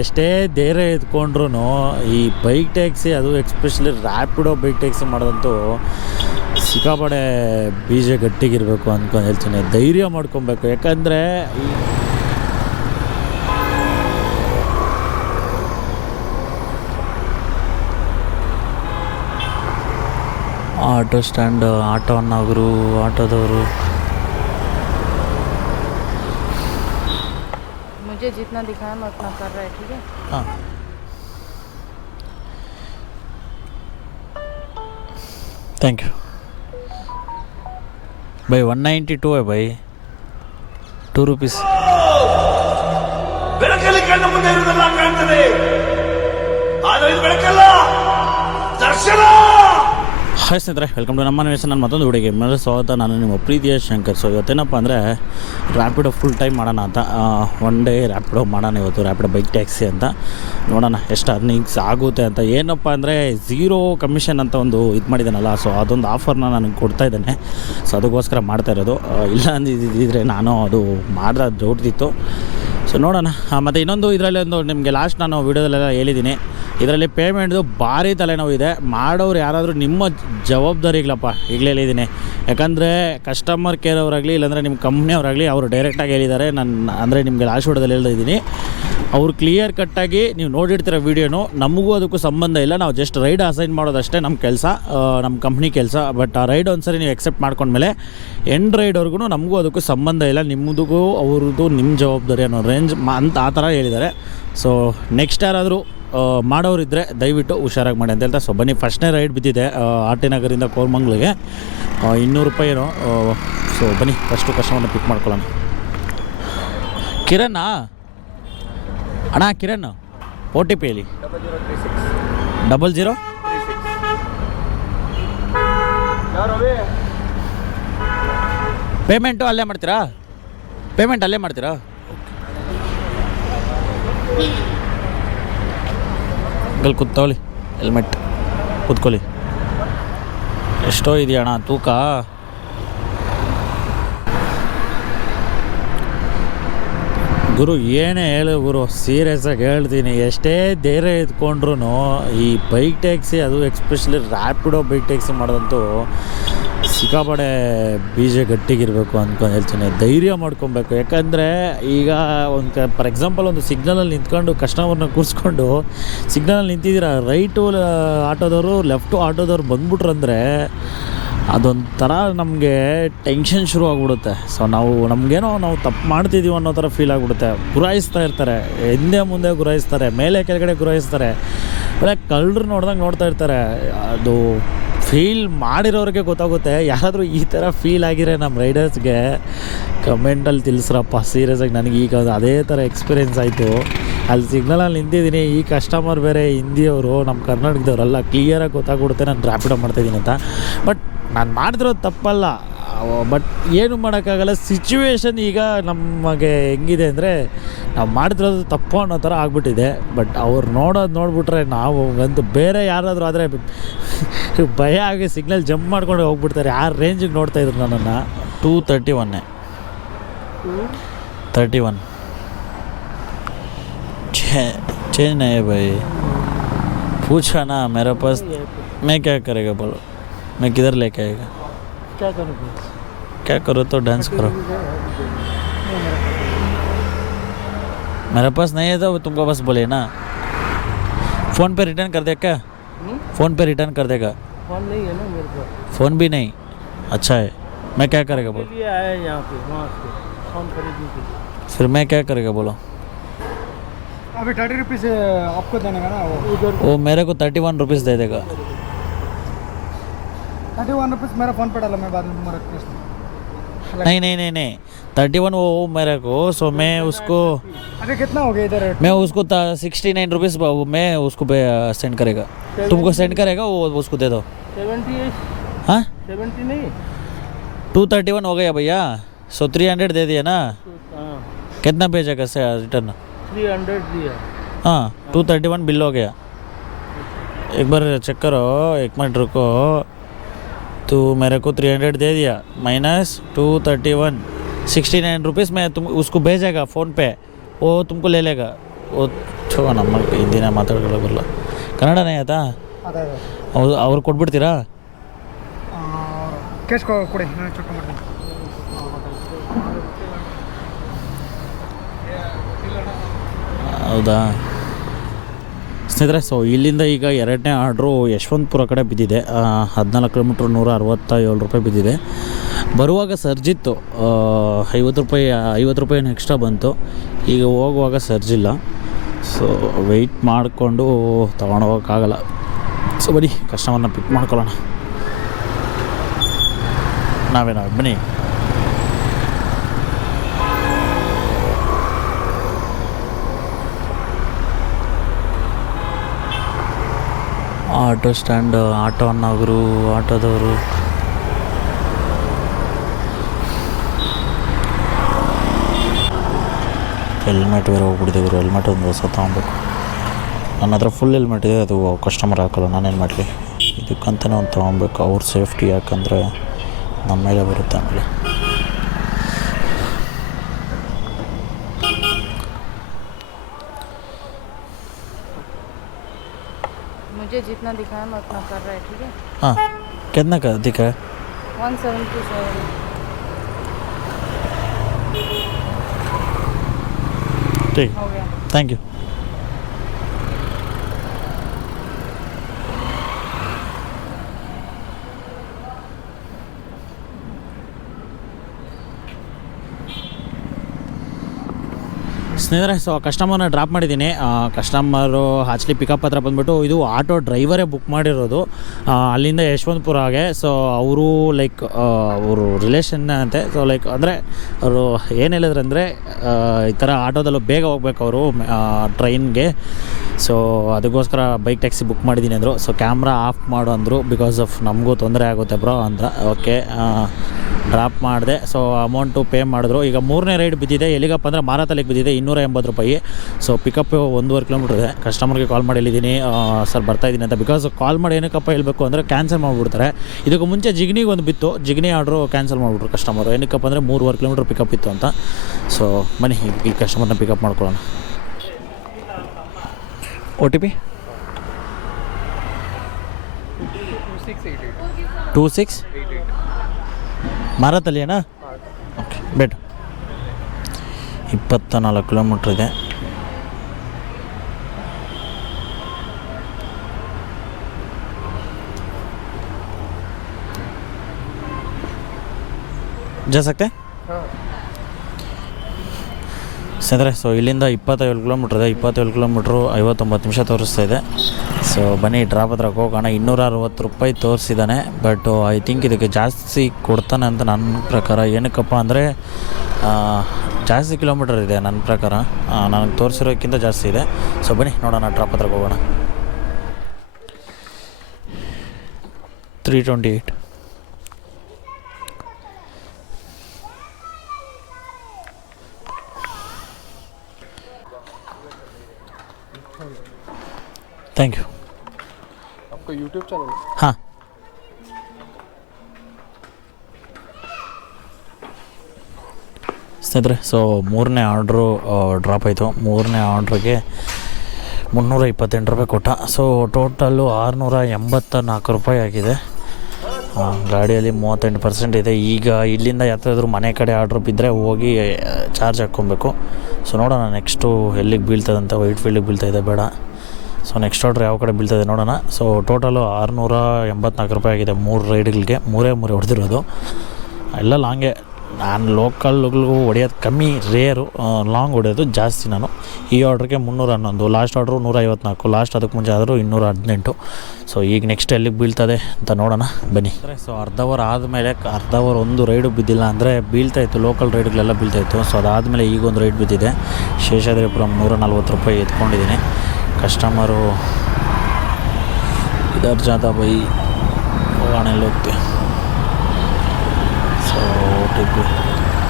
ಎಷ್ಟೇ ಧೈರ್ಯ ಎತ್ಕೊಂಡ್ರು ಈ ಬೈಕ್ ಟ್ಯಾಕ್ಸಿ, ಅದು ಎಕ್ಸ್ಪೆಷಲಿ ರ್ಯಾಪಿಡೋ ಬೈಕ್ ಟ್ಯಾಕ್ಸಿ ಮಾಡೋದಂತೂ ಸಿಕ್ಕಾಪಡೆ ಬೀಜ ಗಟ್ಟಿಗಿರಬೇಕು ಅಂದ್ಕೊಂಡು ಹೇಳ್ತೀನಿ. ಧೈರ್ಯ ಮಾಡ್ಕೊಬೇಕು. ಯಾಕಂದರೆ ಆಟೋ ಸ್ಟ್ಯಾಂಡ್, ಆಟೋ ಅನ್ನೋರು, ಆಟೋದವರು मुझे जितना दिखाया मैं उतना कर रहा है, ठीक है? हाँ थैंक यू भाई। 192 है भाई, 2 रुपीस। ಬೆಳಕಲ್ಲಿ ಕಣ್ಣು ಮುಂದೆ ಇರುವುದೆಲ್ಲ ಕಾಣ್ತದೆ, ಆದರೆ ಇದು ಬೆಳಕಲ್ಲ, ದರ್ಶನ. ಹಾಯ್ ಸ್ನೇಹಿತರೆ, ವೆಲ್ಕಮ್ ಟು ನಮ್ಮ ನಿವೇಶನ. ನಾನು ಮತ್ತೊಂದು ಹುಡುಗಿ ಮೇಲೆ ಸ್ವಾಗತ. ನಾನು ನಿಮ್ಮ ಪ್ರೀತಿಯ ಶಂಕರ್. ಸೊ ಇವತ್ತೇನಪ್ಪ ಅಂದರೆ ರ್ಯಾಪಿಡೋ ಫುಲ್ ಟೈಮ್ ಮಾಡೋಣ ಅಂತ, ಒನ್ ಡೇ ರ್ಯಾಪಿಡೋ ಮಾಡೋಣ ಇವತ್ತು, ರ್ಯಾಪಿಡೋ ಬೈಕ್ ಟ್ಯಾಕ್ಸಿ ಅಂತ. ನೋಡೋಣ ಎಷ್ಟು ಅರ್ನಿಂಗ್ಸ್ ಆಗುತ್ತೆ ಅಂತ. ಏನಪ್ಪ ಅಂದರೆ 0 ಕಮಿಷನ್ ಅಂತ ಒಂದು ಇದು ಮಾಡಿದ್ದಾನಲ್ಲ, ಸೊ ಅದೊಂದು ಆಫರ್ನ ನನಗೆ ಕೊಡ್ತಾ ಇದ್ದಾನೆ. ಸೊ ಅದಕ್ಕೋಸ್ಕರ ಮಾಡ್ತಾ ಇರೋದು. ಇಲ್ಲ ಅಂದಿದ್ದರೆ ನಾನು ಅದು ಮಾಡಿದ ಜೋಡ್ತಿತ್ತು. ಸೊ ನೋಡೋಣ. ಮತ್ತು ಇನ್ನೊಂದು ಇದರಲ್ಲಿ ಒಂದು ನಿಮಗೆ ಲಾಸ್ಟ್ ನಾನು ವೀಡಿಯೋದಲ್ಲೆಲ್ಲ ಹೇಳಿದ್ದೀನಿ, ಇದರಲ್ಲಿ ಪೇಮೆಂಟ್ದು ಭಾರಿ ತಲೆನೋವು ಇದೆ. ಮಾಡೋರು ಯಾರಾದರೂ ನಿಮ್ಮ ಜವಾಬ್ದಾರಿಗಳಪ್ಪ, ಈಗಲೇ ಹೇಳಿದ್ದೀನಿ. ಯಾಕಂದರೆ ಕಸ್ಟಮರ್ ಕೇರ್ ಅವರಾಗಲಿ ಇಲ್ಲಾಂದರೆ ನಿಮ್ಮ ಕಂಪ್ನಿಯವರಾಗಲಿ ಅವರು ಡೈರೆಕ್ಟಾಗಿ ಹೇಳಿದ್ದಾರೆ. ನಾನು ಅಂದರೆ ನಿಮಗೆ ಲಾಸ್ಟ್ ವೀಡಿಯೋದಲ್ಲಿ ಹೇಳಿದ್ದೀನಿ, ಅವರು ಕ್ಲಿಯರ್ ಕಟ್ಟಾಗಿ ನೀವು ನೋಡಿರ್ತೀರ ವೀಡಿಯೋನು, ನಮಗೂ ಅದಕ್ಕೂ ಸಂಬಂಧ ಇಲ್ಲ. ನಾವು ಜಸ್ಟ್ ರೈಡ್ ಅಸೈನ್ ಮಾಡೋದಷ್ಟೇ ನಮ್ಮ ಕೆಲಸ, ನಮ್ಮ ಕಂಪ್ನಿ ಕೆಲಸ. ಬಟ್ ಆ ರೈಡ್ ಒಂದು ಸರಿ ನೀವು ಎಕ್ಸೆಪ್ಟ್ ಮಾಡ್ಕೊಂಡ್ಮೇಲೆ ಎಂಡ್ ರೈಡ್ವರೆಗೂ ನಮಗೂ ಅದಕ್ಕೂ ಸಂಬಂಧ ಇಲ್ಲ, ನಿಮ್ಮದಿಗೂ ಅವ್ರದ್ದು ನಿಮ್ಮ ಜವಾಬ್ದಾರಿ ಅನ್ನೋ ರೇಂಜ್ ಅಂತ ಆ ಥರ ಹೇಳಿದ್ದಾರೆ. ಸೊ ನೆಕ್ಸ್ಟ್ ಯಾರಾದರೂ ಮಾಡೋರಿದ್ದರೆ ದಯವಿಟ್ಟು ಹುಷಾರಾಗಿ ಮಾಡಿ ಅಂತ ಹೇಳ್ತಾ. ಸೊ ಬನ್ನಿ, ಫಸ್ಟ್ನೇ ರೈಡ್ ಬಿದ್ದಿದೆ ಆರ್ ಟಿ ನಗರಿಂದ ಕೋರ್ಮಂಗ್ಲಿಗೆ, 200 ರೂಪಾಯಿ ಏನೋ. ಸೊ ಬನ್ನಿ ಫಸ್ಟು ಕಸ್ಟಮರ್ನ ಪಿಕ್ ಮಾಡ್ಕೊಳ್ಳೋಣ. ಕಿರಣ್ ಅಣ್ಣ, ಕಿರಣ್ OTP ಹೇಳಿ. 0036 ಪೇಮೆಂಟು ಅಲ್ಲೇ ಮಾಡ್ತೀರಾ? ಪೇಮೆಂಟ್ ಅಲ್ಲೇ ಮಾಡ್ತೀರಾ? ಗಲ್ ಕೂತ್ಕೊಳ್ಳಿ, ಹೆಲ್ಮೆಟ್ ಕೂತ್ಕೊಳ್ಳಿ. ಎಷ್ಟೋ ಇದೆಯಣ್ಣ ತೂಕ? ಗುರು ಏನೇ ಹೇಳು ಗುರು, ಸೀರಿಯಸ್ಸಾಗಿ ಹೇಳ್ತೀನಿ. ಎಷ್ಟೇ ಧೈರ್ಯ ಎತ್ಕೊಂಡ್ರು ಈ ಬೈಕ್ ಟ್ಯಾಕ್ಸಿ, ಅದು ಎಕ್ಸ್ಪೆಷಲಿ ರ್ಯಾಪಿಡೋ ಬೈಕ್ ಟ್ಯಾಕ್ಸಿ ಮಾಡೋದಂತೂ ಸಿಕ್ಕಾಪಡೆ ಬೀಜ ಗಟ್ಟಿಗಿರಬೇಕು ಅಂದ್ಕೊಂಡು ಹೇಳ್ತೀನಿ. ಧೈರ್ಯ ಮಾಡ್ಕೊಬೇಕು. ಯಾಕಂದರೆ ಈಗ ಒಂದು ಫಾರ್ ಎಕ್ಸಾಂಪಲ್ ಒಂದು ಸಿಗ್ನಲಲ್ಲಿ ನಿಂತ್ಕೊಂಡು ಕಸ್ಟಮರ್ನ ಕೂರಿಸ್ಕೊಂಡು ಸಿಗ್ನಲಲ್ಲಿ ನಿಂತಿದ್ದೀರ, ರೈಟು ಆಟೋದವರು ಲೆಫ್ಟು ಆಟೋದವ್ರು ಬಂದ್ಬಿಟ್ರಂದರೆ ಅದೊಂಥರ ನಮಗೆ ಟೆನ್ಷನ್ ಶುರು ಆಗಿಬಿಡುತ್ತೆ. ಸೊ ನಮಗೇನೋ ನಾವು ತಪ್ಪು ಮಾಡ್ತಿದ್ದೀವಿ ಅನ್ನೋ ಥರ ಫೀಲ್ ಆಗಿಬಿಡುತ್ತೆ. ಗುರಾಯಿಸ್ತಾ ಇರ್ತಾರೆ, ಹಿಂದೆ ಮುಂದೆ ಗುರಾಯಿಸ್ತಾರೆ, ಮೇಲೆ ಕೆಳಗಡೆ ಗುರಾಯಿಸ್ತಾರೆ, ಒಳ್ಳೆ ಕಳ್ಳರು ನೋಡ್ದಂಗೆ ನೋಡ್ತಾ ಇರ್ತಾರೆ. ಅದು ಫೀಲ್ ಮಾಡಿರೋರಿಗೆ ಗೊತ್ತಾಗುತ್ತೆ. ಯಾರಾದರೂ ಈ ಥರ ಫೀಲ್ ಆಗಿರೋ ನಮ್ಮ ರೈಡರ್ಸ್ಗೆ ಕಮೆಂಟಲ್ಲಿ ತಿಳಿಸ್ರಪ್ಪ. ಸೀರಿಯಸ್ಸಾಗಿ ನನಗೆ ಈಗ ಅದೇ ಥರ ಎಕ್ಸ್ಪೀರಿಯೆನ್ಸ್ ಆಯಿತು. ಅಲ್ಲಿ ಸಿಗ್ನಲಲ್ಲಿ ನಿಂತಿದ್ದೀನಿ, ಈ ಕಸ್ಟಮರ್ ಬೇರೆ ಹಿಂದಿಯವರು, ನಮ್ಮ ಕರ್ನಾಟಕದವರೆಲ್ಲ ಕ್ಲಿಯರಾಗಿ ಗೊತ್ತಾಗ್ಬಿಡುತ್ತೆ ನಾನು ರ್ಯಾಪಿಡೋ ಮಾಡ್ತಾಯಿದ್ದೀನಿ ಅಂತ. ಬಟ್ ನಾನು ಮಾಡಿದಿರೋದು ತಪ್ಪಲ್ಲ, ಬಟ್ ಏನು ಮಾಡೋಕ್ಕಾಗಲ್ಲ. ಸಿಚುವೇಶನ್ ಈಗ ನಮಗೆ ಹೆಂಗಿದೆ ಅಂದರೆ ನಾವು ಮಾಡ್ತಿರೋದು ತಪ್ಪು ಅನ್ನೋ ಥರ ಆಗ್ಬಿಟ್ಟಿದೆ. ಬಟ್ ಅವ್ರು ನೋಡ್ಬಿಟ್ರೆ ನಾವು ಅಂತೂ ಬೇರೆ ಯಾರಾದರೂ ಆದರೆ ಭಯ ಆಗಿ ಸಿಗ್ನಲ್ ಜಂಪ್ ಮಾಡ್ಕೊಂಡು ಹೋಗ್ಬಿಡ್ತಾರೆ. ಆ ರೇಂಜಿಗೆ ನೋಡ್ತಾಯಿದ್ರು ನನ್ನನ್ನು. 231 31 चेंज नहीं है भाई। पूछा ना मेरे पास, मैं क्या करेगा बोलो, मैं किधर लेके आएगा? क्या करो तो डांस करो। मेरे पास नहीं है तो तुमको बस बोले ना। फ़ोन पे रिटर्न कर देगा क्या? फ़ोन पे रिटर्न कर देगा? फोन नहीं है ना मेरे पास। फ़ोन भी नहीं? अच्छा है, मैं क्या करेगा बोलो? आया यहाँ पे, वहाँ से फोन खरीदने के लिए। फिर मैं क्या करेगा बोलो? अभी 30 रुपीज़ आपको देने का ना, वो मेरे को 31 रुपीज़ दे देगा। 31 रुपीज़ मेरा फ़ोन पे डाला, मैं बाद में तुम्हारा कैश। नहीं 31 वो मेरे को। सो मैं उसको, अरे कितना हो गया इधर? मैं उसको 69 रुपीज़ मैं उसको सेंड करेगा, तुमको सेंड करेगा, वो उसको दे दो। 70 हाँ 70 नहीं 231 हो गया भैया। सो 300 दे दिया ना? हाँ कितना भेजेगा से रिटर्न? 300 दिया। हाँ 231 बिल हो गया। एक बार चेक करो, एक मिनट रुको। तो मेरे को 300 दे दिया माइनस 231, 69 रुपीज़ में तुम उसको भेजेगा फ़ोन पे, वो तुमको ले लेगा। ಓದ್ಸೋ ನಮ್ಮ ಹಿಂದಿನ ಮಾತಾಡೋಲ್ಲ ಬರಲ್ಲ. ಕನ್ನಡನೇ ಆಯ್ತಾ? ಅದೇ ಅದೇ ಹೌದು, ಅವ್ರು ಕೊಟ್ಬಿಡ್ತೀರಾ? ಕೇಸ್ ಕೊಡಿ, ನಾನು ಚೆಕ್ ಮಾಡ್ತೀನಿ. ಹೌದಾ ಸ್ನೇಹಿತರೆ, ಸೊ ಇಲ್ಲಿಂದ ಈಗ ಎರಡನೇ ಆರ್ಡ್ರು ಯಶವಂತಪುರ ಕಡೆ ಬಿದ್ದಿದೆ. 14 ಕಿಲೋಮೀಟ್ರ್ $167 ಬಿದ್ದಿದೆ. ಬರುವಾಗ ಸರ್ಜಿತ್ತು, 50 ರೂಪಾಯಿ ಎಕ್ಸ್ಟ್ರಾ ಬಂತು. ಈಗ ಹೋಗುವಾಗ ಸರ್ಜಿಲ್ಲ. ಸೊ ವೆಯ್ಟ್ ಮಾಡಿಕೊಂಡು ತೊಗೊಂಡು ಹೋಗೋಕ್ಕಾಗಲ್ಲ. ಸೊ ಬನ್ನಿ ಕಸ್ಟಮರ್ನ ಪಿಕ್ ಮಾಡ್ಕೊಳ್ಳೋಣ. ನಾವೇ ಬನ್ನಿ. ಆಟೋ ಸ್ಟ್ಯಾಂಡ್, ಆಟೋ ಅನ್ನೋರು, ಆಟೋದವರು. ಹೆಲ್ಮೆಟ್ ಬೇರೆ ಹೋಗ್ಬಿಟ್ಟಿದ್ದೀವಿ. ಹೆಲ್ಮೆಟ್ ಒಂದು ಹೊಸ ತೊಗೊಬೇಕು. ನನ್ನ ಹತ್ರ ಫುಲ್ ಹೆಲ್ಮೆಟ್ ಇದೆ, ಅದು ಕಸ್ಟಮರ್ ಹಾಕೋಲ್ಲ. ನಾನೇನು ಮಾಡಲಿ, ಇದಕ್ಕಂತಲೇ ಒಂದು ತೊಗೊಬೇಕು. ಅವ್ರ ಸೇಫ್ಟಿ, ಯಾಕಂದರೆ ನಮ್ಮ ಮೇಲೆ ಬರುತ್ತೆ ಆಮೇಲೆ. मुझे जितना दिखाया मैं उतना कर रहा है, ठीक है? हाँ, कितना का दिखा है? 177 ठीक, हो गया. Thank you. ಸ್ನೇಹಿತರೆ, ಸೊ ಕಸ್ಟಮರ್ನ ಡ್ರಾಪ್ ಮಾಡಿದ್ದೀನಿ. ಕಸ್ಟಮರು ಆ್ಯಕ್ಚುಲಿ ಪಿಕಪ್ ಹತ್ರ ಬಂದುಬಿಟ್ಟು ಇದು ಆಟೋ ಡ್ರೈವರೇ ಬುಕ್ ಮಾಡಿರೋದು ಅಲ್ಲಿಂದ ಯಶವಂತಪುರಗೆ. ಸೊ ಅವರು ಲೈಕ್ ಅವರು ರಿಲೇಷನ್ ಅಂತೆ. ಸೊ ಲೈಕ್ ಅಂದರೆ ಅವರು ಏನು ಹೇಳಿದ್ರು ಅಂದರೆ ಈ ಥರ ಆಟೋದಲ್ಲೂ ಬೇಗ ಹೋಗ್ಬೇಕು ಅವರು ಟ್ರೈನ್ಗೆ. ಸೊ ಅದಕ್ಕೋಸ್ಕರ ಬೈಕ್ ಟ್ಯಾಕ್ಸಿ ಬುಕ್ ಮಾಡಿದ್ದೀನಿ ಅಂದರು. ಸೊ ಕ್ಯಾಮ್ರಾ ಆಫ್ ಮಾಡು ಅಂದರು, ಬಿಕಾಸ್ ಆಫ್ ನಮಗೂ ತೊಂದರೆ ಆಗುತ್ತೆ ಬ್ರೋ ಅಂತ. ಓಕೆ, ಡ್ರಾಪ್ ಮಾಡಿದೆ. ಸೊ ಅಮೌಂಟು ಪೇ ಮಾಡಿದ್ರು. ಈಗ 3ನೇ ರೈಡ್ ಬಿದ್ದಿದೆ. ಎಲ್ಲಿಗಪ್ಪ ಅಂದರೆ ಮಾರಾತಲ್ಲಿಗೆ ಬಿದ್ದಿದೆ, $280. ಸೊ ಪಿಕಪ್ 1.5 ಕಿಲೋಮೀಟ್ರ್ ಇದೆ. ಕಸ್ಟಮರ್ಗೆ ಕಾಲ್ ಮಾಡಿ ಹೇಳಿದ್ದೀನಿ, ಸರ್ ಬರ್ತಾಯಿದ್ದೀನಿ ಅಂತ. ಬಿಕಾಸ್ ಕಾಲ್ ಮಾಡಿ ಏನಕ್ಕಪ್ಪ ಹೇಳಬೇಕು ಅಂದರೆ ಕ್ಯಾನ್ಸಲ್ ಮಾಡಿಬಿಡ್ತಾರೆ. ಇದಕ್ಕೂ ಮುಂಚೆ ಜಿಗ್ನಿಗೆ ಒಂದು ಬಿತ್ತು, ಜಿಗ್ನಿ ಆರ್ಡ್ರು ಕ್ಯಾನ್ಸಲ್ ಮಾಡಿಬಿಟ್ರು ಕಸ್ಟಮರು. ಏನಕ್ಕಪ್ಪ ಅಂದರೆ 3.5 ಕಿಲೋಮೀಟ್ರ್ ಪಿಕಪ್ ಇತ್ತು ಅಂತ. ಸೊ ಬನ್ನಿ ಈ ಕಸ್ಟಮರ್ನ ಪಿಕಪ್ ಮಾಡ್ಕೊಳ್ಳೋಣ. OTP 2688 ಮಾರಾತಲ್ಲಿಯೇನಾ? ಓಕೆ, ಬೆಡ್ 24 ಕಿಲೋಮೀಟ್ರ್ ಇದೆ. जा सकते ಸ್ನೇಹಿತರೆ, ಸೊ ಇಲ್ಲಿಂದ 27 ಕಿಲೋಮೀಟ್ರ್ ಇದೆ. 27 ಕಿಲೋಮೀಟ್ರು 59 ನಿಮಿಷ ತೋರಿಸ್ತಾ ಇದೆ. ಸೊ ಬನ್ನಿ ಡ್ರಾಪ್ ಹತ್ರಕ್ಕೆ ಹೋಗೋಣ. $260 ತೋರಿಸಿದ್ದಾನೆ, ಬಟ್ ಐ ಥಿಂಕ್ ಇದಕ್ಕೆ ಜಾಸ್ತಿ ಕೊಡ್ತಾನೆ ಅಂತ ನನ್ನ ಪ್ರಕಾರ. ಏನಕ್ಕಪ್ಪ ಅಂದರೆ ಜಾಸ್ತಿ ಕಿಲೋಮೀಟರ್ ಇದೆ ನನ್ನ ಪ್ರಕಾರ, ನನಗೆ ತೋರಿಸಿರೋಕ್ಕಿಂತ ಜಾಸ್ತಿ ಇದೆ. ಸೊ ಬನ್ನಿ ನೋಡೋಣ, ಡ್ರಾಪ್ ಹತ್ರಕ್ಕೆ ಹೋಗೋಣ. 328. Thank you. आपका यूट्यूब चैनल? हाँ, ಸ್ನೇಹಿತರೆ, ಸೊ 3ನೇ ಆರ್ಡ್ರು ಡ್ರಾಪ್ ಆಯಿತು. 3ನೇ ಆರ್ಡ್ರಿಗೆ $328 ಕೊಟ್ಟ. ಸೊ ಟೋಟಲ್ಲು $684 ಆಗಿದೆ. ಗಾಡಿಯಲ್ಲಿ 38% ಇದೆ. ಈಗ ಇಲ್ಲಿಂದ ಯಾವ್ದಾದ್ರು ಮನೆ ಕಡೆ ಆರ್ಡ್ರ್ ಬಿದ್ದರೆ ಹೋಗಿ ಚಾರ್ಜ್ ಹಾಕ್ಕೊಬೇಕು. ಸೊ ನೋಡೋಣ ನೆಕ್ಸ್ಟು ಎಲ್ಲಿಗೆ ಬೀಳ್ತದಂತ. ವೈಟ್ ಫೀಲ್ಡಿಗೆ ಬೀಳ್ತಾಯಿದೆ, ಬೇಡ. ಸೊ ನೆಕ್ಸ್ಟ್ ಆರ್ಡ್ರ್ ಯಾವ ಕಡೆ ಬೀಳ್ತದೆ ನೋಡೋಣ. ಸೊ ಟೋಟಲು $684 ಆಗಿದೆ 3 ರೈಡ್ಗಳಿಗೆ. 3 ಹೊಡೆದಿರೋದು ಎಲ್ಲ ಲಾಂಗೆ. ನಾನು ಲೋಕಲ್ಗಳಿಗೂ ಹೊಡೆಯೋದು ಕಮ್ಮಿ, ರೇರು. ಲಾಂಗ್ ಹೊಡೆಯೋದು ಜಾಸ್ತಿ ನಾನು. ಈ ಆರ್ಡ್ರಿಗೆ 311, ಲಾಸ್ಟ್ ಆರ್ಡ್ರು 154, ಲಾಸ್ಟ್ ಅದಕ್ಕೆ ಮುಂಚೆ ಆದರೂ 218. ಸೊ ಈಗ ನೆಕ್ಸ್ಟ್ ಎಲ್ಲಿಗೆ ಬೀಳ್ತದೆ ಅಂತ ನೋಡೋಣ, ಬನ್ನಿ. ಸೊ ಅರ್ಧ ಅವರ್ ಒಂದು ರೈಡು ಬಿದ್ದಿಲ್ಲ ಅಂದರೆ ಬೀಳ್ತಾಯಿತ್ತು, ಲೋಕಲ್ ರೈಡ್ಗಳೆಲ್ಲ ಬೀಳ್ತಾಯಿತ್ತು. ಸೊ ಅದಾದಮೇಲೆ ಈಗ ಒಂದು ರೈಡ್ ಬಿದ್ದಿದೆ. ಶೇಷಾದ್ರಿಪುರಂ $140 ಎತ್ಕೊಂಡಿದ್ದೀನಿ. ಕಸ್ಟಮರು ಇದರ ಜಾತ ಬೈ ಹೋಗೋಣ, ಎಲ್ಲಿ ಹೋಗ್ತೀವಿ. ಸೊ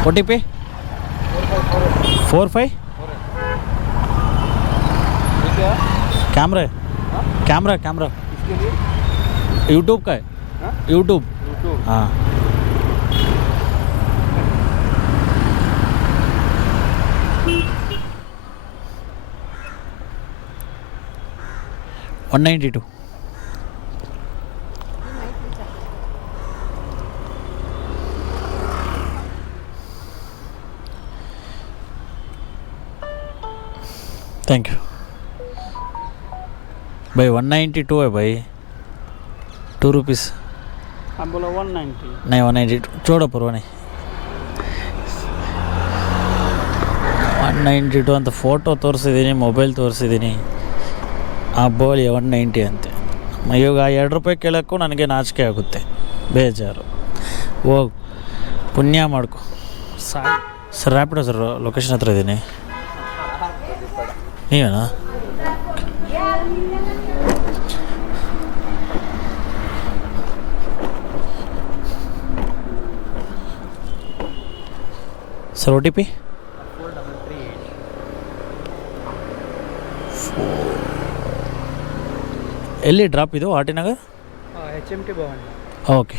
OTP 45 कैमरा यूट्यूब का है. यूट्यूब हाँ. 192. थैंक यू भाई. 192 है भाई, 2 रुपीज़. आप बोला 190. नहीं 192 छोड़ो परवा नहीं. 192 ಅಂತ ಫೋಟೋ ತೋರಿಸಿದ್ದೀನಿ, ಮೊಬೈಲ್ ತೋರಿಸಿದ್ದೀನಿ. ಆ ಬೋಲಿ 190 ಅಂತೆ. ಇವಾಗ 2 ರೂಪಾಯಿ ಕೇಳೋಕ್ಕೂ ನನಗೆ ನಾಚಿಕೆ ಆಗುತ್ತೆ, ಬೇಜಾರು. ಹೋಗು ಪುಣ್ಯ ಮಾಡ್ಕೊ. ಸರ್ ರ್ಯಾಪಿಡೋ ಸರ್, ಲೊಕೇಶನ್ ಹತ್ರ ಇದ್ದೀನಿ. ನೀವೇನಾ? ಸರ್ OTP ಎಲ್ಲಿ ಡ್ರಾಪ್ ಇದು? RT Nagar HMT Bhavan. Okay.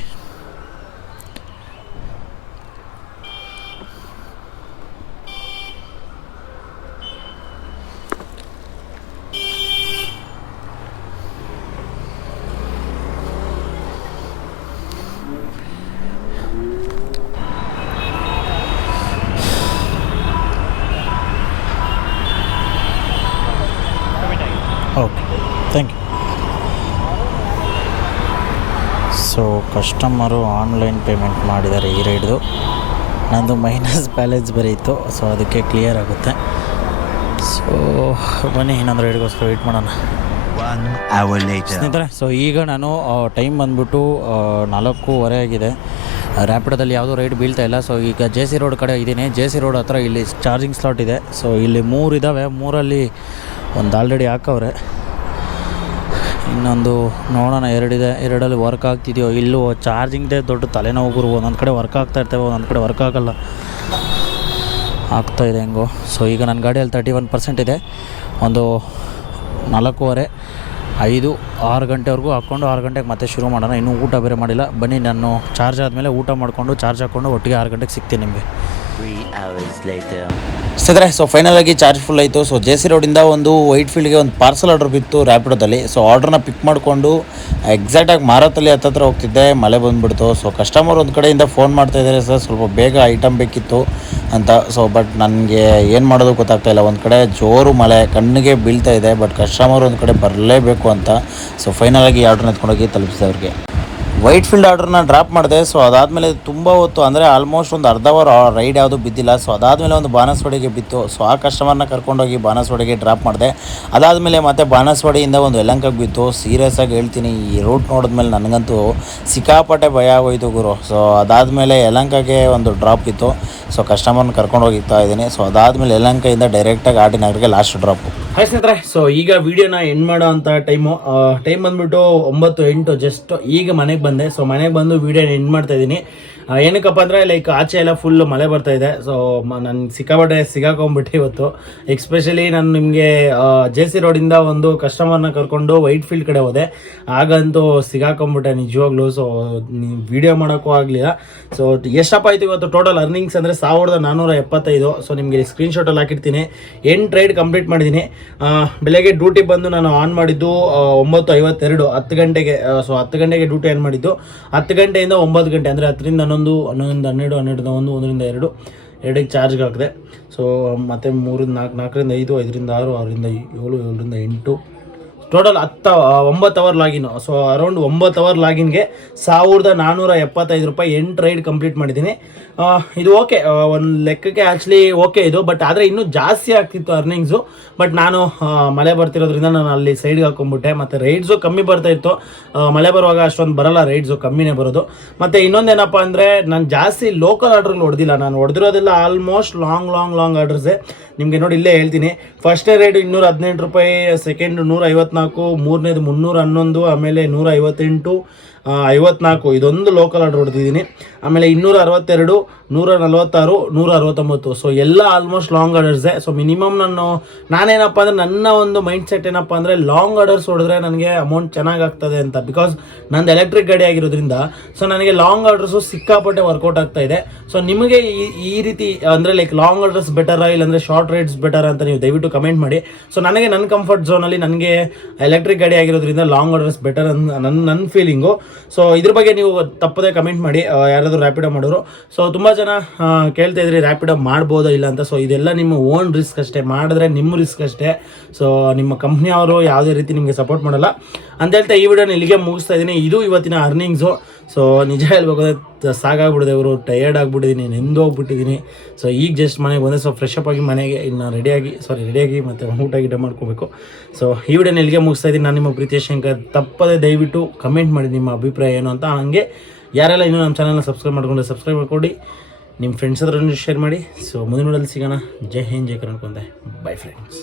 Okay thank you. So customer online payment ಮಾಡಿದ್ದಾರೆ ಈ ರೈಡ್ದು. ನಂದು ಮೈನಸ್ ಬ್ಯಾಲೆನ್ಸ್ ಬರೀತು, ಸೊ ಅದಕ್ಕೆ ಕ್ಲಿಯರ್ ಆಗುತ್ತೆ. ಸೊ ಬನ್ನಿ ಇನ್ನೊಂದು ರೈಡ್ಗೋಸ್ಕರ ವೆಯ್ಟ್ ಮಾಡೋಣ. ಸ್ನೇಹಿತರೆ, ಸೊ ಈಗ ನಾನು ಟೈಮ್ ಬಂದ್ಬಿಟ್ಟು 4:15 ಆಗಿದೆ. ರ್ಯಾಪಿಡೋದಲ್ಲಿ ಯಾವುದೋ ರೈಡ್ ಬೀಳ್ತಾ ಇಲ್ಲ. ಸೊ ಈಗ JC ರೋಡ್ ಕಡೆ ಇದ್ದೀನಿ. JC ರೋಡ್ ಹತ್ರ ಇಲ್ಲಿ ಚಾರ್ಜಿಂಗ್ ಸ್ಲಾಟ್ ಇದೆ. ಸೊ ಇಲ್ಲಿ 3 ಇದ್ದಾವೆ. 3ರಲ್ಲಿ ಒಂದು ಆಲ್ರೆಡಿ ಹಾಕವ್ರೆ, ಇನ್ನೊಂದು ನೋಡೋಣ 2 ಇದೆ. 2ರಲ್ಲಿ ವರ್ಕ್ ಆಗ್ತಿದೆಯೋ ಇಲ್ಲೋ. ಚಾರ್ಜಿಂಗ್ದೇ ದೊಡ್ಡ ತಲೆನೋವು ಗುರು. ಒಂದೊಂದು ಕಡೆ ವರ್ಕ್ ಆಗ್ತಾ ಇರ್ತವೆ, ಒಂದೊಂದು ಕಡೆ ವರ್ಕ್ ಆಗೋಲ್ಲ. ಆಗ್ತಾಯಿದೆ ಹೆಂಗೋ. ಸೊ ಈಗ ನನ್ನ ಗಾಡಿಯಲ್ಲಿ 31% ಇದೆ. ಒಂದು 4:15, 5, 6 ಗಂಟೆವರೆಗೂ ಹಾಕ್ಕೊಂಡು 6 ಗಂಟೆಗೆ ಮತ್ತೆ ಶುರು ಮಾಡೋಣ. ಇನ್ನೂ ಊಟ ಬೇರೆ ಮಾಡಿಲ್ಲ. ಬನ್ನಿ, ನಾನು ಚಾರ್ಜ್ ಆದಮೇಲೆ ಊಟ ಮಾಡಿಕೊಂಡು ಚಾರ್ಜ್ ಹಾಕ್ಕೊಂಡು ಒಟ್ಟಿಗೆ 6 ಗಂಟೆಗೆ ಸಿಗ್ತೀನಿ ನಿಮಗೆ. 3 hours later. ಸಿದ್ರೆ ಸೊ ಫೈನಲ್ ಆಗಿ ಚಾರ್ಜ್ ಫುಲ್ ಆಯಿತು. ಸೊ JC ರೋಡಿಂದ ಒಂದು ವೈಟ್ ಫೀಲ್ಡ್ಗೆ ಒಂದು ಪಾರ್ಸಲ್ ಆರ್ಡರ್ ಬಿತ್ತು ರ್ಯಾಪಿಡೋದಲ್ಲಿ. ಸೊ ಆರ್ಡ್ರನ್ನ ಪಿಕ್ ಮಾಡಿಕೊಂಡು ಎಕ್ಸಾಕ್ಟಾಗಿ ಮಾರತ್ತಲ್ಲಿ ಹತ್ತತ್ರ ಹೋಗ್ತಿದ್ದೆ, ಮಳೆ ಬಂದುಬಿಡ್ತು. ಸೊ ಕಸ್ಟಮರ್ ಒಂದು ಕಡೆಯಿಂದ ಫೋನ್ ಮಾಡ್ತಾಯಿದ್ದಾರೆ, ಸರ್ ಸ್ವಲ್ಪ ಬೇಗ ಐಟಮ್ ಬೇಕಿತ್ತು ಅಂತ. ಸೊ ಬಟ್ ನನಗೆ ಏನು ಮಾಡೋದು ಗೊತ್ತಾಗ್ತಾಯಿಲ್ಲ. ಒಂದು ಕಡೆ ಜೋರು ಮಳೆ ಕಣ್ಣಿಗೆ ಬೀಳ್ತಾ ಇದೆ, ಬಟ್ ಕಸ್ಟಮರ್ ಒಂದು ಕಡೆ ಬರಲೇಬೇಕು ಅಂತ. ಸೊ ಫೈನಲ್ ಆಗಿ ಆರ್ಡ್ರನ್ನ ಎತ್ಕೊಂಡೋಗಿ ತಲುಪಿಸಿದೆ ಅವ್ರಿಗೆ. ವೈಟ್ ಫೀಲ್ಡ್ ಆರ್ಡ್ರನ್ನ ಡ್ರಾಪ್ ಮಾಡಿದೆ. ಸೊ ಅದಾದಮೇಲೆ ತುಂಬ ಹೊತ್ತು, ಅಂದರೆ ಆಲ್ಮೋಸ್ಟ್ ಒಂದು ಅರ್ಧ ಅವರ್ ರೈಡ್ ಯಾವುದು ಬಿದ್ದಿಲ್ಲ. ಸೊ ಅದಾದಮೇಲೆ ಒಂದು ಬಾನಸವಾಡಿಗೆ ಬಿತ್ತು. ಸೊ ಆ ಕಸ್ಟಮರ್ನ ಕರ್ಕೊಂಡೋಗಿ ಬಾನಸವಾಡಿಗೆ ಡ್ರಾಪ್ ಮಾಡಿದೆ. ಅದಾದಮೇಲೆ ಮತ್ತೆ ಬಾನಸವಾಡಿಯಿಂದ ಒಂದು ಯಲಹಂಕಕ್ಕೆ ಬಿತ್ತು. ಸೀರಿಯಸ್ ಆಗಿ ಹೇಳ್ತೀನಿ, ಈ ರೂಟ್ ನೋಡಿದ್ಮೇಲೆ ನನಗಂತೂ ಸಿಕ್ಕಾಪಟ್ಟೆ ಭಯ ಆಗೋಯ್ತು ಗುರು. ಸೊ ಅದಾದಮೇಲೆ ಯಲಹಂಕಕ್ಕೆ ಒಂದು ಡ್ರಾಪ್ ಇತ್ತು. ಸೊ ಕಸ್ಟಮರ್ನ ಕರ್ಕೊಂಡು ಹೋಗ್ತಾ ಇದ್ದೀನಿ. ಸೊ ಅದಾದಮೇಲೆ ಯಲಹಂಕದಿಂದ ಡೈರೆಕ್ಟಾಗಿ RT ನಗರ್ಗೆ ಲಾಸ್ಟ್ ಡ್ರಾಪು. ಹಾಯ್ ಸ್ನೇಹಿತರೆ, ಸೊ ಈಗ ವೀಡಿಯೋನ ಎಂಡ್ ಮಾಡೋ ಅಂಥ ಟೈಮ್ ಬಂದುಬಿಟ್ಟು 9:08 ಜಸ್ಟ್ ಈಗ ಮನೆಗೆ ಬಂದೆ. ಸೊ ಮನೆಗೆ ಬಂದು ವೀಡಿಯೋನ ಎಂಡ್ ಮಾಡ್ತಾ ಇದ್ದೀನಿ. ಏನಕ್ಕಪ್ಪ ಅಂದರೆ ಲೈಕ್ ಆಚೆ ಎಲ್ಲ ಫುಲ್ ಮಳೆ ಬರ್ತಾ ಇದೆ. ಸೊ ನಾನು ಸಿಕ್ಕಾಪಟ್ಟೆ ಸಿಗಾಕೊಂಡ್ಬಿಟ್ಟು ಇವತ್ತು. ಎಕ್ಸ್ಪೆಷಲಿ ನಾನು ನಿಮಗೆ JC ರೋಡಿಂದ ಒಂದು ಕಸ್ಟಮರ್ನ ಕರ್ಕೊಂಡು ವೈಟ್ ಫೀಲ್ಡ್ ಕಡೆ ಹೋದೆ. ಆಗಂತೂ ಸಿಗಾಕೊಂಡ್ಬಿಟ್ಟೆ ನಿಜವಾಗ್ಲೂ. ಸೊ ವೀಡಿಯೋ ಮಾಡೋಕ್ಕೂ ಆಗಲಿಲ್ಲ. ಸೊ ಎಷ್ಟಪ್ಪ ಆಯಿತು ಇವತ್ತು ಟೋಟಲ್ ಅರ್ನಿಂಗ್ಸ್ ಅಂದರೆ 1475. ಸೊ ನಿಮಗೆ ಸ್ಕ್ರೀನ್ಶಾಟಲ್ಲಿ ಹಾಕಿರ್ತೀನಿ. 8 ರೈಡ್ ಕಂಪ್ಲೀಟ್ ಮಾಡಿದ್ದೀನಿ. ಬೆಳಗ್ಗೆ ಡ್ಯೂಟಿ ಬಂದು ನಾನು ಆನ್ ಮಾಡಿದ್ದು 9:52, 10 ಗಂಟೆಗೆ. ಸೊ 10 ಗಂಟೆಗೆ ಡ್ಯೂಟಿ ಆನ್ ಮಾಡಿದ್ದು. 10 ಗಂಟೆಯಿಂದ 9 ಗಂಟೆ ಅಂದರೆ 10ರಿಂದ 11, 11ರಿಂದ 12, 12ರಿಂದ 1, 1ರಿಂದ 2, 2ಕ್ಕೆ ಚಾರ್ಜ್ಗೆ ಹಾಕಿದೆ. ಸೊ ಮತ್ತೆ 3ರಿಂದ 4, 4ರಿಂದ 5, 5ರಿಂದ 6, 6ರಿಂದ 7, 7ರಿಂದ 8, total 9 hour login. So around 9 hour ಲಾಗಿನ್ಗೆ 1475 ರೂಪಾಯಿ 8 ರೈಡ್ ಕಂಪ್ಲೀಟ್ ಮಾಡಿದ್ದೀನಿ. ಇದು ಓಕೆ, ಒಂದು ಲೆಕ್ಕಕ್ಕೆ ಆ್ಯಕ್ಚುಲಿ ಓಕೆ ಇದು. ಬಟ್ ಆದರೆ ಇನ್ನೂ ಜಾಸ್ತಿ ಆಗ್ತಿತ್ತು ಅರ್ನಿಂಗ್ಸು. ಬಟ್ ನಾನು ಮಳೆ ಬರ್ತಿರೋದ್ರಿಂದ ನಾನು ಅಲ್ಲಿ ಸೈಡ್ಗೆ ಹಾಕೊಂಡ್ಬಿಟ್ಟೆ. ಮತ್ತು ರೈಡ್ಸು ಕಮ್ಮಿ ಬರ್ತಾಯಿತ್ತು. ಮಳೆ ಬರುವಾಗ ಅಷ್ಟೊಂದು ಬರೋಲ್ಲ, ರೈಡ್ಸು ಕಮ್ಮಿನೇ ಬರೋದು. ಮತ್ತು ಇನ್ನೊಂದೇನಪ್ಪ ಅಂದರೆ ನಾನು ಜಾಸ್ತಿ ಲೋಕಲ್ ಆರ್ಡ್ರ್ಗಳು ಹೊಡೆದಿಲ್ಲ. ನಾನು ಹೊಡೆದಿರೋದೆಲ್ಲ ಆಲ್ಮೋಸ್ಟ್ ಲಾಂಗ್ ಆರ್ಡರ್ಸೇ. ನಿಮಗೆ ನೋಡಿ ಇಲ್ಲೇ ಹೇಳ್ತೀನಿ. ಫಸ್ಟ್ನೇ ರೈಡ್ 218 ರೂಪಾಯಿ, ಸೆಕೆಂಡ್ 154, ಮೂರನೇದು 311, ಆಮೇಲೆ 158, 54 ಇದೊಂದು ಲೋಕಲ್ ಆರ್ಡರ್ ಹೊಡೆದಿದ್ದೀನಿ. ಆಮೇಲೆ 262, 146, 169. ಸೊ ಎಲ್ಲ ಆಲ್ಮೋಸ್ಟ್ ಲಾಂಗ್ ಆರ್ಡರ್ಸೇ. ಸೊ ಮಿನಿಮಮ್ ನಾನೇನಪ್ಪ ಅಂದರೆ ನನ್ನ ಒಂದು ಮೈಂಡ್ ಸೆಟ್ ಏನಪ್ಪ ಅಂದರೆ ಲಾಂಗ್ ಆರ್ಡರ್ಸ್ ಹೊಡೆದ್ರೆ ನನಗೆ ಅಮೌಂಟ್ ಚೆನ್ನಾಗಾಗ್ತದೆ ಅಂತ. ಬಿಕಾಸ್ ನಂದು ಎಲೆಕ್ಟ್ರಿಕ್ ಗಾಡಿ ಆಗಿರೋದ್ರಿಂದ ಸೊ ನನಗೆ ಲಾಂಗ್ ಆರ್ಡರ್ಸು ಸಿಕ್ಕಾಪಟ್ಟೆ ವರ್ಕೌಟ್ ಆಗ್ತಾ ಇದೆ. ಸೊ ನಿಮಗೆ ಈ ರೀತಿ ಅಂದರೆ ಲೈಕ್ ಲಾಂಗ್ ಆರ್ಡರ್ಸ್ ಬೆಟರಾ ಇಲ್ಲಾಂದರೆ ಶಾರ್ಟ್ ರೈಡ್ಸ್ ಬೆಟರ್ ಅಂತ ನೀವು ದಯವಿಟ್ಟು ಕಮೆಂಟ್ ಮಾಡಿ. ಸೊ ನನಗೆ ನನ್ನ ಕಂಫರ್ಟ್ ಝೋನಲ್ಲಿ ನನಗೆ ಎಲೆಕ್ಟ್ರಿಕ್ ಗಾಡಿ ಆಗಿರೋದ್ರಿಂದ ಲಾಂಗ್ ಆರ್ಡರ್ಸ್ ಬೆಟರ್ ನನ್ನ ಫೀಲಿಂಗು. ಸೊ ಇದ್ರ ಬಗ್ಗೆ ನೀವು ತಪ್ಪದೇ ಕಮೆಂಟ್ ಮಾಡಿ ಯಾರಾದರೂ ರ್ಯಾಪಿಡೋ ಮಾಡೋರು. ಸೊ ತುಂಬ ಜನ ಕೇಳ್ತಾ ಇದ್ರಿ ರ್ಯಾಪಿಡೋ ಮಾಡ್ಬೋದಾ ಇಲ್ಲ ಅಂತ. ಸೊ ಇದೆಲ್ಲ ನಿಮ್ಮ ಓನ್ ರಿಸ್ಕ್ ಅಷ್ಟೇ, ಮಾಡಿದ್ರೆ ನಿಮ್ಮ ರಿಸ್ಕ್ ಅಷ್ಟೇ. ಸೊ ನಿಮ್ಮ ಕಂಪ್ನಿಯವರು ಯಾವುದೇ ರೀತಿ ನಿಮಗೆ ಸಪೋರ್ಟ್ ಮಾಡಲ್ಲ ಅಂತ ಹೇಳ್ತಾ ಈ ವಿಡಿಯೋನ ಇಲ್ಲಿಗೆ ಮುಗಿಸ್ತಾ ಇದ್ದೀನಿ. ಇದು ಇವತ್ತಿನ ಅರ್ನಿಂಗ್ಸು. ಸೊ ನಿಜ ಹೇಳ್ಬೇಕು ಅಂದರೆ ಸಾಕಾಗ್ಬಿಡಿದೆ, ಅವರು ಟಯರ್ಡ್ ಆಗಿಬಿಟ್ಟಿದ್ದೀನಿ, ನೆಂದೋಗ್ಬಿಟ್ಟಿದ್ದೀನಿ. ಸೊ ಈಗ ಜಸ್ಟ್ ಮನೆಗೆ ಬಂದೆ. ಸೊ ಫ್ರೆಶ್ ಅಪ್ ಆಗಿ ಮನೆಗೆ ಇನ್ನು ರೆಡಿಯಾಗಿ ಮತ್ತು ಊಟ ಮಾಡ್ಕೋಬೇಕು. ಸೊ ಈ ವಿಡಿಯೋನ ಇಲ್ಲಿಗೆ ಮುಗಿಸ್ತಾ ಇದ್ದೀನಿ. ನಾನು ನಿಮ್ಮ ಪ್ರೀತಿಯ ಶಂಕರ್. ತಪ್ಪದೆ ದಯವಿಟ್ಟು ಕಮೆಂಟ್ ಮಾಡಿ ನಿಮ್ಮ ಅಭಿಪ್ರಾಯ ಏನು ಅಂತ. ಹಾಗೆ ಯಾರೆಲ್ಲ ಇನ್ನೂ ನಮ್ಮ ಚಾನಲ್ನ ಸಬ್ಸ್ಕ್ರೈಬ್ ಮಾಡ್ಕೊಂಡು ನಿಮ್ಮ ಫ್ರೆಂಡ್ಸ್ ಹತ್ರ ಶೇರ್ ಮಾಡಿ. ಸೊ ಮುಂದಿನ ವಿಡಿಯೋದಲ್ಲಿ ಸಿಗೋಣ. ಜೈ ಹಿಂದ್, ಜೈ ಕರ್ನಾಟಕ. Bye friends.